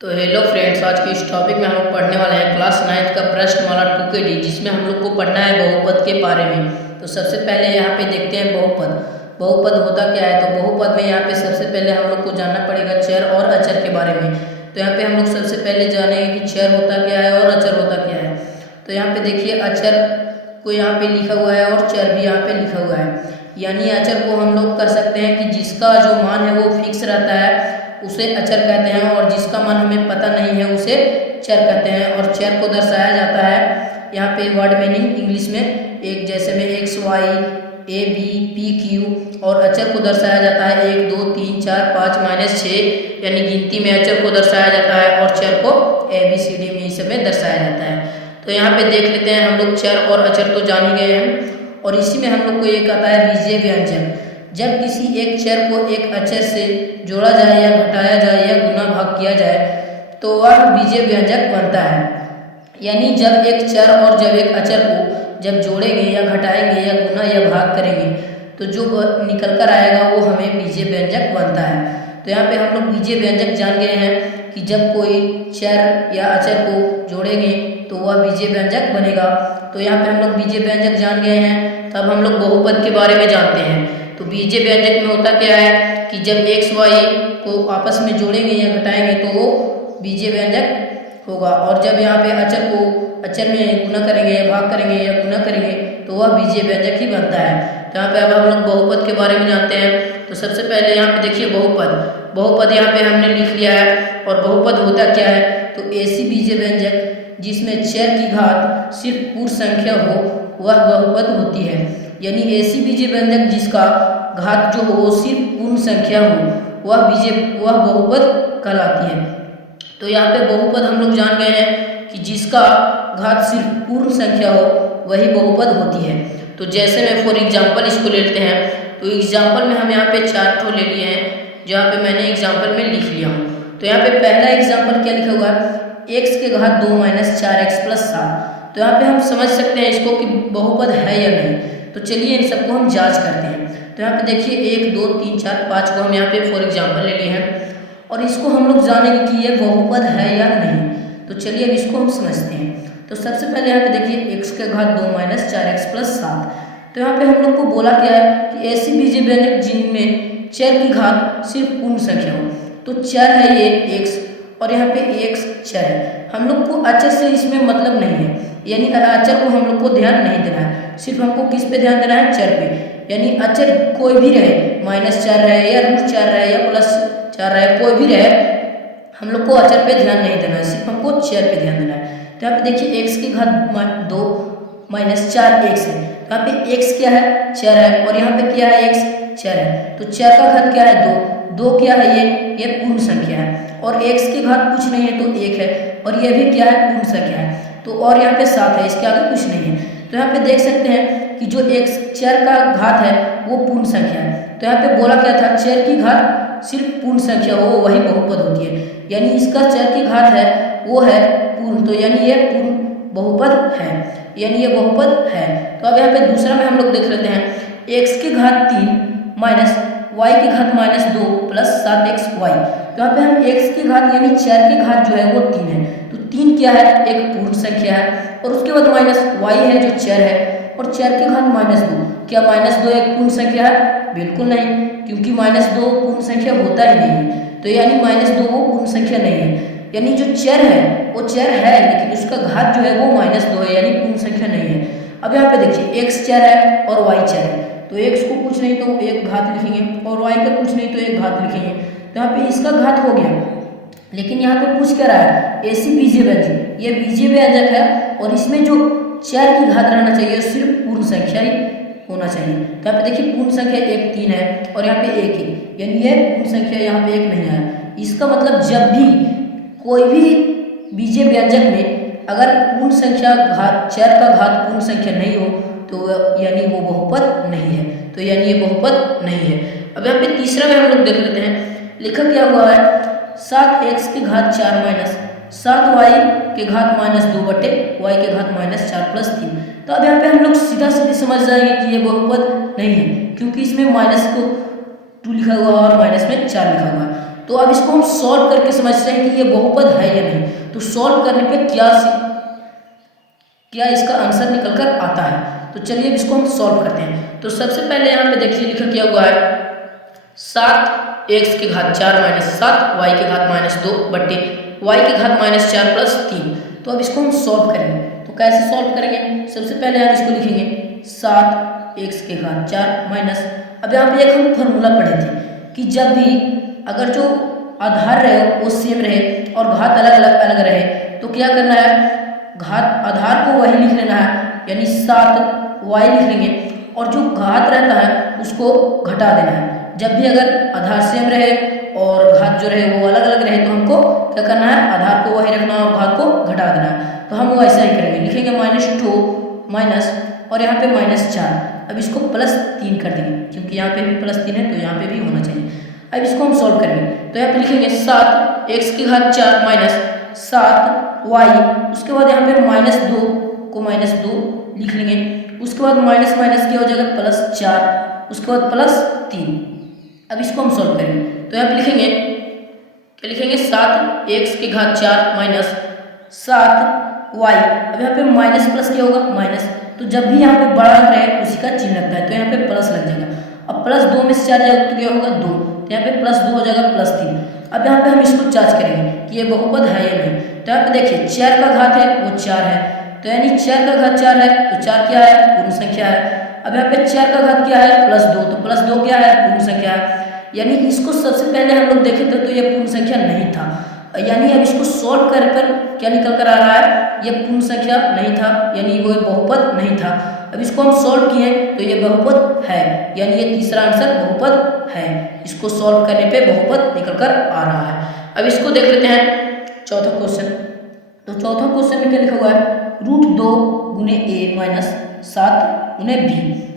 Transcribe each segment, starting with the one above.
तो hello friends, आज के इस टॉपिक में हम लोग पढ़ने वाले हैं क्लास 9 का प्रश्नमाला 2 के डी, जिसमें हम लोग को पढ़ना है बहुपद के बारे में। तो सबसे पहले यहाँ पे देखते हैं बहुपद। बहुपद होता क्या है? तो बहुपद में यहाँ पे सबसे पहले हम लोग को जानना पड़ेगा चर और अचर के बारे में। तो यहाँ पे हम लोग सबसे पहले जानेंगे कि चर होता क्या है और अचर होता क्या है। तो यहाँ पे देखिए, अचर को यहाँ पे लिखा हुआ है और चर भी यहाँ पे लिखा हुआ है। यानी अचर को हम लोग कह सकते हैं कि जिसका जो मान है वो फिक्स रहता है उसे अचर कहते हैं, और जिसका मान हमें पता नहीं है उसे चर कहते हैं। और चर को दर्शाया जाता है यहाँ पे वर्ड मीनिंग इंग्लिश में एक जैसे में x y a b p q, और अचर को दर्शाया जाता है 1 2 3 4 5 -6 यानी गिनती में अचर को दर्शाया जाता है, और चर को ABCD में इस समय दर्शाया जाता है। तो यहाँ पे देख लेते हैं हम लोग, चर और अचर तो जान ही गए हैं, और इसी में हम लोग को एक आता है बीजीय व्यंजक। जब किसी एक चर को एक अचर से जोड़ा जाए या घटाया जाए या गुना भाग किया जाए तो वह बीजीय व्यंजक बनता है। यानी जब एक चर और जब एक अचर को जब जोड़ेंगे या घटाएंगे या गुना या भाग करेंगे तो जो निकल कर आएगा वो हमें बीजीय व्यंजक बनता है। तो यहाँ पे हम लोग बीजीय व्यंजक जान गए हैं कि जब कोई चर या अचर को जोड़ेंगे तो वह बीजीय व्यंजक बनेगा। तो यहाँ पे हम लोग बीजीय व्यंजक जान गए हैं। तब हम लोग बहुपद के बारे में जानते हैं। तो बीजीय व्यंजक में होता क्या है कि जब एक्स वाई को आपस में जोड़ेंगे या घटाएंगे तो वो बीजीय व्यंजक होगा, और जब यहाँ पे अचर को अचर में गुना करेंगे या भाग करेंगे या गुना करेंगे तो वह बीजीय व्यंजक ही बनता है। तो यहाँ पे अब हम लोग बहुपद के बारे में जानते हैं। तो सबसे पहले यहाँ पे देखिए बहुपद। बहुपद यहाँ पे हमने लिख लिया है। और बहुपद होता क्या है? तो ऐसी बीजीय व्यंजक जिसमें चर की घात सिर्फ पूर्ण संख्या हो वह बहुपद होती है। यानी ऐसी बीजीय व्यंजक जिसका घात जो हो वो सिर्फ पूर्ण संख्या हो वह बहुपद कहलाती है। तो यहाँ पे बहुपद हम लोग जान गए हैं कि जिसका घात सिर्फ पूर्ण संख्या हो वही बहुपद होती है। तो जैसे में फॉर एग्जांपल इसको ले लेते हैं। तो एग्जांपल में हम यहाँ पे 4 ठो ले लिए हैं, जहाँ पे मैंने एग्जांपल में लिख लिया हूँ। तो यहाँ पे पहला एग्जांपल क्या लिखा हुआ है? x के घात 2 - 4x + 7। तो यहाँ पे हम समझ सकते हैं इसको कि बहुपद है या नहीं। तो चलिए इन सबको हम जांच करते हैं। तो यहाँ पे देखिए 1 2 3 4 5 को हम यहाँ पे फॉर एग्जांपल ले लिए हैं, और इसको हम लोग जानेंगे कि ये बहुपद है या नहीं। तो चलिए अब इसको हम समझते हैं। तो सबसे पहले यहाँ पे देखिए x के घात 2 - 4x + 7। तो यहाँ पे हम लोग को बोला क्या है कि ऐसी बीजीय व्यंजक जिनमें चर की घात सिर्फ पूर्ण संख्या हो। तो चर है ये x, और यहाँ पे x चर है। हम लोग को अचर से इसमें मतलब नहीं है, यानी अचर को हम लोग को ध्यान नहीं देना है। सिर्फ हमको किस पे ध्यान देना है? चर पे। यानी अचर कोई भी रहे, -4 रहे या √4 रहे या +4 रहे, कोई भी रहे, हम लोग को अचर पे ध्यान नहीं देना है, सिर्फ हमको चर पे ध्यान देना है। तो यहाँ पे देखिए x की घात 2 - 4x है। तो यहाँ पे x क्या है? चर है, और यहाँ पे क्या है? x चर है। तो चर का घात क्या है? 2 क्या है? ये पूर्ण संख्या है, और x की घात कुछ नहीं है तो 1 है, और ये भी क्या है? पूर्ण संख्या है। तो और यहाँ पे 7 है, इसके आगे कुछ नहीं है। तो यहाँ पे देख सकते हैं कि जो x चर का घात है वो पूर्ण संख्या है। तो यहाँ पे बोला क्या था? चर की घात सिर्फ पूर्ण संख्या हो वही बहुपद होती है। यानी इसका चर की घात है वो है पूर्ण, तो यानी ये पूर्ण बहुपद है, यानी ये बहुपद है। तो अब यहाँ पे दूसरा में हम लोग देख लेते हैं। x की घात 3 माइनस y की घात -2 + 7xy। तो यहाँ पे हम x की घात यानी चर की घात जो है वो 3 है। तो 3 क्या है? एक पूर्ण संख्या है, और उसके बाद माइनस y है जो चर है, और चर की घात -2। क्या -2 एक पूर्ण संख्या है? बिल्कुल नहीं, क्योंकि -2 पूर्ण संख्या होता ही नहीं है। तो यानी -2 वो पूर्ण संख्या नहीं है। यानी जो चर है वो चर है, लेकिन उसका घात जो है वो -2 है, यानी पूर्ण संख्या नहीं है। अब यहाँ पे देखिए x चर है और y चर है। तो x को कुछ नहीं तो एक घात लिखेंगे, और y का कुछ नहीं तो एक घात लिखेंगे। तो यहाँ पे इसका घात हो गया, लेकिन यहाँ पे पूछ क्या रहा है? ऐसी बीजीय व्यंजक, ये बीजीय व्यंजक है, और इसमें जो चर की घात रहना चाहिए सिर्फ पूर्ण संख्या ही होना चाहिए। तो यहाँ पे देखिए पूर्ण संख्या 1 3 है, और यहाँ पे 1 है, यानी ये पूर्ण संख्या यहाँ पे 1 नहीं आया। इसका मतलब जब भी कोई भी बीजीय व्यंजक में अगर पूर्ण संख्या घात चर का घात पूर्ण संख्या नहीं हो तो यानी वो बहुपद नहीं है। तो यानी ये बहुपद नहीं है। अब यहाँ पे तीसरा में हम लोग देख लेते हैं। लिखा क्या हुआ है? 7x की घात 4 माइनस 7y के घात -2 बटे y के घात -4 + 3। तो अब यहाँ पे हम लोग सीधा सीधे समझ जाएंगे कि ये बहुपद नहीं है, क्योंकि इसमें माइनस को 2 लिखा हुआ और माइनस में 4 लिखा हुआ है। तो अब इसको हम सॉल्व करके समझते हैं कि ये बहुपद है या नहीं। तो सॉल्व करने पे क्या इसका आंसर निकल कर आता है। तो चलिए इसको हम सॉल्व करते हैं। तो सबसे पहले यहाँ पे देखिए लिखा क्या हुआ है 7 x की घात 4 माइनस 7 y की घात माइनस 2 बट्टे y की घात माइनस 4 प्लस 3। तो अब इसको हम सॉल्व करेंगे। तो कैसे सॉल्व करेंगे, सबसे पहले हम इसको लिखेंगे 7 x की घात 4 माइनस, अब यहाँ पे एक हम फॉर्मूला पढ़े थे कि जब भी अगर जो आधार रहे वो सेम रहे और घात अलग रहे तो क्या करना है, घात आधार को वही लिख लेना है, यानी 7y लिख लेंगे और जो घात रहता है उसको घटा देना है। जब भी अगर आधार सेम रहे और घात जो रहे वो अलग रहे तो हमको क्या करना है, आधार को वही रखना और घात को घटा देना है। तो हम वो ऐसा ही करेंगे, लिखेंगे -2 माइनस और यहाँ पे -4। अब इसको +3 कर देंगे क्योंकि यहाँ पे भी +3 है तो यहाँ पे भी होना चाहिए। अब इसको हम सॉल्व करेंगे। तो यहाँ पे लिखेंगे 7 x की घात 4 माइनस 7y, उसके बाद यहाँ पे -2 को -2 लिख लेंगे, उसके बाद माइनस क्या हो जाएगा +4, उसके बाद +3। अब इसको हम सॉल्व करेंगे। तो यहाँ पे लिखेंगे क्या लिखेंगे 7 x की घात 4 माइनस 7y, अब यहाँ पे माइनस प्लस क्या होगा माइनस, तो जब भी यहाँ पे बड़ा रहे उसी का चिन्ह लगता है तो यहाँ पे प्लस लग जाएगा। अब +2 में से 4 जाएगा तो क्या होगा 2, तो यहाँ पे +2 हो जाएगा +3। अब यहाँ पे हम इसको जांच करेंगे कि ये बहुपद है या नहीं। तो यहाँ पे देखिए 4 का घात है वो 4 है, तो यानी 4 का घात 4 है तो 4 क्या है, पूर्ण संख्या है। अब यहाँ पे 4 का घात क्या है +2, तो +2 क्या है, पूर्ण संख्या है। यानी इसको सबसे पहले हम लोग देखे थे तो ये पूर्ण संख्या नहीं था, यानी अब इसको सॉल्व कर क्या निकल कर आ रहा है, ये पूर्ण संख्या नहीं था, यानी वो बहुपद नहीं था। अब इसको हम सॉल्व किए तो ये बहुपद है, यानी ये तीसरा आंसर बहुपद है। इसको सॉल्व करने पे बहुपद निकल कर आ रहा है। अब इसको देख लेते हैं चौथा क्वेश्चन। तो चौथा क्वेश्चन में क्या लिखा हुआ है, √2 गुने a माइनस 7 गुने b।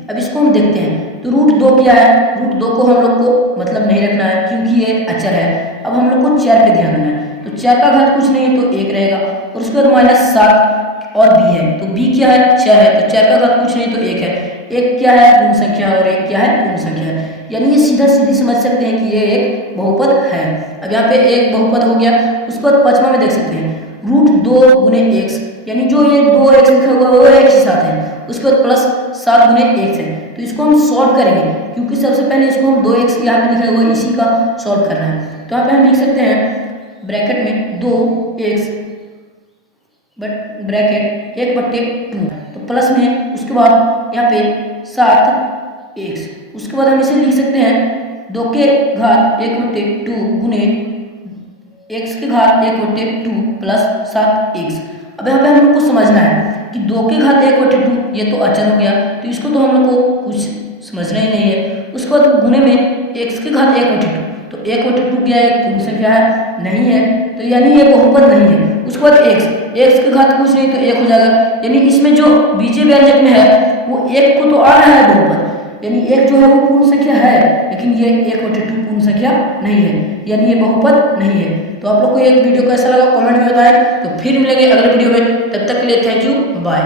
अब इसको हम देखते हैं। तो √2 क्या है, √2 को हम लोग को मतलब नहीं रखना है क्योंकि ये अचर है। अब हम लोग को 4 पे ध्यान देना है। तो 4 का घात कुछ नहीं है तो 1 रहेगा, और उसके बाद -7 और b है, तो b क्या है 4 है, तो 4 का घात कुछ नहीं तो 1 है। 1 क्या है, पूर्ण संख्या, और 1 क्या है, पूर्ण संख्या है। यानी ये सीधी समझ सकते हैं कि ये एक बहुपद है। अब यहाँ पे एक बहुपद हो गया। उसके बाद पांचवा में देख सकते हैं √2 गुने x, यानी जो ये 2x लिखा हुआ है वो एक ही साथ है, उसके बाद +7 गुने x है। तो इसको हम सॉल्व करेंगे क्योंकि सबसे पहले इसको हम 2x यहाँ पे लिखा हुआ है इसी का सॉल्व करना है। तो यहाँ पे हम लिख सकते हैं ब्रैकेट में 2x ब्रैकेट 1/2, तो प्लस में उसके बाद यहाँ पे 7x, उसके बाद हम इसे लिख सकते हैं 2 के घात 1/2 गुने x के घात 1/2 प्लस 7x। अब यहाँ पे हम लोग को समझना है कि 2 के घात 1/2 ये तो अचर हो गया, तो इसको तो हम लोग को कुछ समझना ही नहीं है। उसके बाद गुने में x के घात 1/2, तो 1/2 क्या है, पूर्ण संख्या है, नहीं है, तो यानी ये बहुपद नहीं है। उसके बाद x के घात कुछ नहीं तो 1 हो जाएगा, यानी इसमें जो बीजीय व्यंजक में है वो 1 को तो आ रहा है बहुपद, यानी 1 जो है वो पूर्ण संख्या है, लेकिन ये 1/2 पूर्ण संख्या नहीं है, यानी ये बहुपद नहीं है। तो आप लोग को ये वीडियो कैसा लगा कमेंट में बताएं। तो फिर मिलेंगे अगले वीडियो में, तब तक के लिए थैंक यू, बाय।